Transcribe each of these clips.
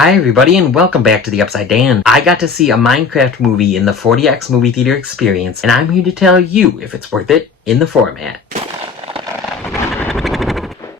Hi everybody and welcome back to the Upside Dan. I got to see a Minecraft movie in the 40X movie theater experience, and I'm here to tell you if it's worth it in the format.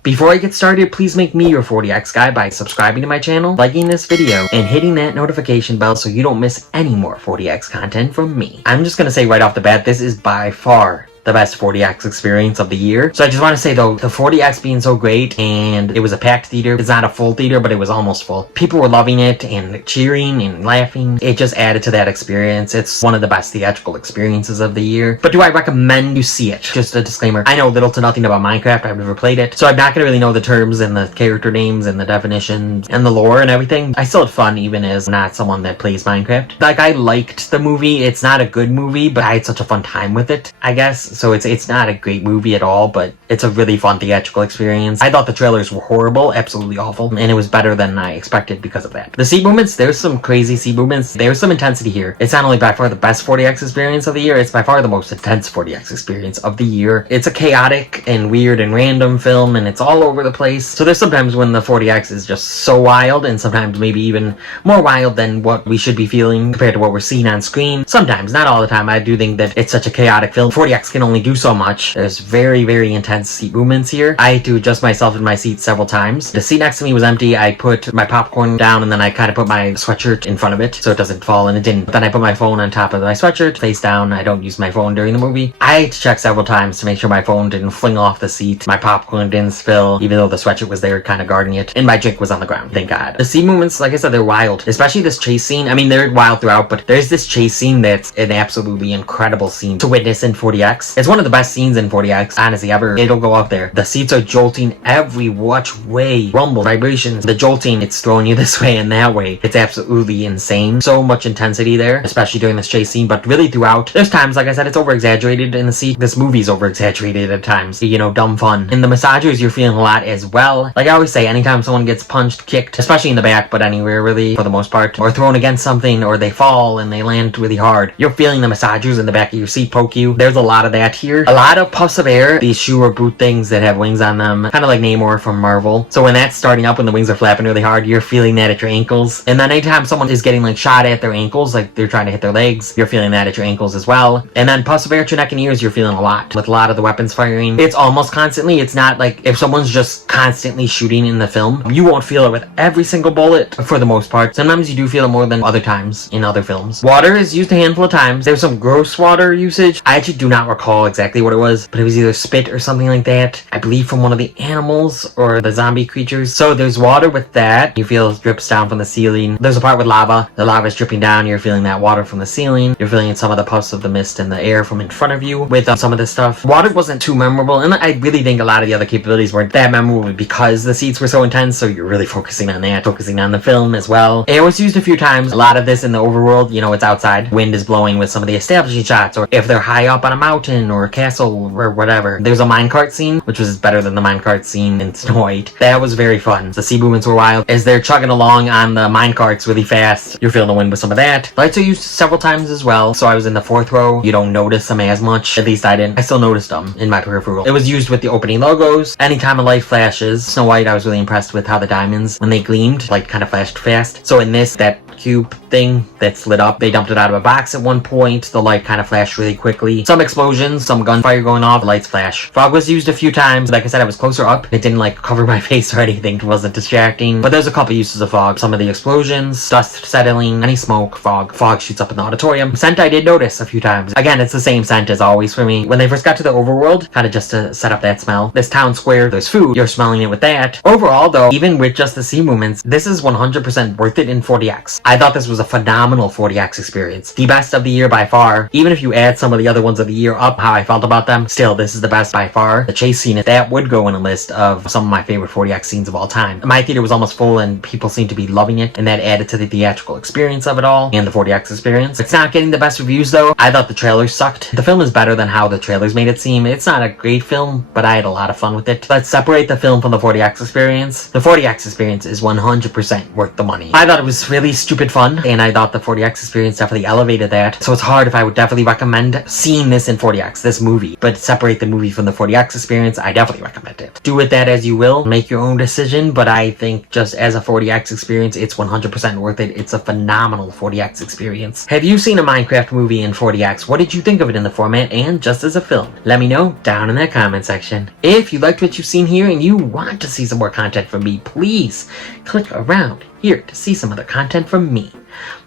Before I get started, please make me your 40X guy by subscribing to my channel, liking this video, and hitting that notification bell so you don't miss any more 40X content from me. I'm just gonna say right off the bat, this is by far the best 40X experience of the year. So I just want to say though, the 40X being so great, and it was a packed theater. It's not a full theater, but it was almost full. People were loving it and cheering and laughing. It just added to that experience. It's one of the best theatrical experiences of the year. But do I recommend you see it? Just a disclaimer. I know little to nothing about Minecraft. I've never played it, so I'm not going to really know the terms and the character names and the definitions and the lore and everything. I still had fun even as not someone that plays Minecraft. Like, I liked the movie. It's not a good movie, but I had such a fun time with it, I guess. So it's not a great movie at all, but it's a really fun theatrical experience. I thought the trailers were horrible, absolutely awful, and it was better than I expected because of that. The seat movements, there's some crazy seat movements. There's some intensity here. It's not only by far the best 40X experience of the year, it's by far the most intense 40X experience of the year. It's a chaotic and weird and random film, and it's all over the place. So there's sometimes when the 40X is just so wild, and sometimes maybe even more wild than what we should be feeling compared to what we're seeing on screen. Sometimes, not all the time. I do think that it's such a chaotic film. 40X can only do so much. There's very, very intense seat movements here. I had to adjust myself in my seat several times. The seat next to me was empty. I put my popcorn down and then I kind of put my sweatshirt in front of it so it doesn't fall, and it didn't. Then I put my phone on top of my sweatshirt, face down. I don't use my phone during the movie. I had to check several times to make sure my phone didn't fling off the seat. My popcorn didn't spill, even though the sweatshirt was there kind of guarding it. And my drink was on the ground, thank God. The seat movements, like I said, they're wild. Especially this chase scene. I mean, they're wild throughout, but there's this chase scene that's an absolutely incredible scene to witness in 40X. It's one of the best scenes in 40X, honestly, ever. It'll go up there. The seats are jolting every which way. Rumble, vibrations, the jolting, it's throwing you this way and that way. It's absolutely insane. So much intensity there, especially during this chase scene, but really throughout. There's times, like I said, it's over-exaggerated in the seat. This movie's over-exaggerated at times. You know, dumb fun. In the massagers, you're feeling a lot as well. Like I always say, anytime someone gets punched, kicked, especially in the back, but anywhere really, for the most part, or thrown against something, or they fall and they land really hard, you're feeling the massagers in the back of your seat poke you. There's a lot of that here. A lot of puffs of air. These shoe or boot things that have wings on them, kind of like Namor from Marvel. So when that's starting up, when the wings are flapping really hard, you're feeling that at your ankles. And then anytime someone is getting like shot at their ankles, like they're trying to hit their legs, you're feeling that at your ankles as well. And then puffs of air at your neck and ears, you're feeling a lot with a lot of the weapons firing. It's almost constantly. It's not like if someone's just constantly shooting in the film, you won't feel it with every single bullet for the most part. Sometimes you do feel it more than other times in other films. Water is used a handful of times. There's some gross water usage. I actually do not recall exactly what it was, but it was either spit or something like that. I believe from one of the animals or the zombie creatures. So there's water with that. You feel it drips down from the ceiling. There's a part with lava. The lava is dripping down. You're feeling that water from the ceiling. You're feeling some of the puffs of the mist and the air from in front of you with some of this stuff. Water wasn't too memorable, and I really think a lot of the other capabilities weren't that memorable because the seats were so intense, so you're really focusing on that, focusing on the film as well. It was used a few times. A lot of this in the overworld, you know, it's outside. Wind is blowing with some of the establishing shots, or if they're high up on a mountain or a castle or whatever. There's a minecart scene, which was better than the minecart scene in Snow White. That was very fun. The sea movements were wild. As they're chugging along on the minecarts really fast, you're feeling the wind with some of that. Lights are used several times as well, so I was in the fourth row. You don't notice them as much. At least I didn't. I still noticed them in my peripheral. It was used with the opening logos. Anytime a light flashes. Snow White, I was really impressed with how the diamonds, when they gleamed, light kind of flashed fast. So in this, that cube thing that's lit up, they dumped it out of a box at one point. The light kind of flashed really quickly. Some explosions, some gunfire going off, lights flash. Fog was used a few times. Like I said, I was closer up. It didn't like cover my face or anything. It wasn't distracting. But there's a couple uses of fog. Some of the explosions, dust settling, any smoke, fog. Fog shoots up in the auditorium. Scent I did notice a few times. Again, it's the same scent as always for me. When they first got to the overworld, kind of just to set up that smell. This town square, there's food. You're smelling it with that. Overall though, even with just the sea movements, this is 100% worth it in 40X. I thought this was a phenomenal 40X experience. The best of the year by far. Even if you add some of the other ones of the year up, how I felt about them, still this is the best by far. The chase scene, that would go in a list of some of my favorite 40X scenes of all time. My theater was almost full and people seemed to be loving it, and that added to the theatrical experience of it all and the 40X experience. It's not getting the best reviews though. I thought the trailers sucked. The film is better than how the trailers made it seem. It's not a great film, but I had a lot of fun with it. Let's separate the film from the 40X experience. The 40X experience is 100% worth the money. I thought it was really stupid stupid fun, and I thought the 40X experience definitely elevated that. So it's hard if I would definitely recommend seeing this in 40X, this movie. But separate the movie from the 40X experience, I definitely recommend it. Do with that as you will, make your own decision, but I think just as a 40X experience, it's 100% worth it. It's a phenomenal 40X experience. Have you seen a Minecraft movie in 40X? What did you think of it in the format and just as a film? Let me know down in that comment section. If you liked what you've seen here and you want to see some more content from me, please click around here to see some other content from me.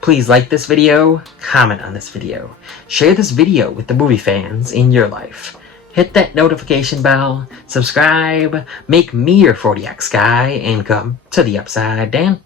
Please like this video, comment on this video, share this video with the movie fans in your life. Hit that notification bell, subscribe, make me your 40X guy, and come to the upside, Dan.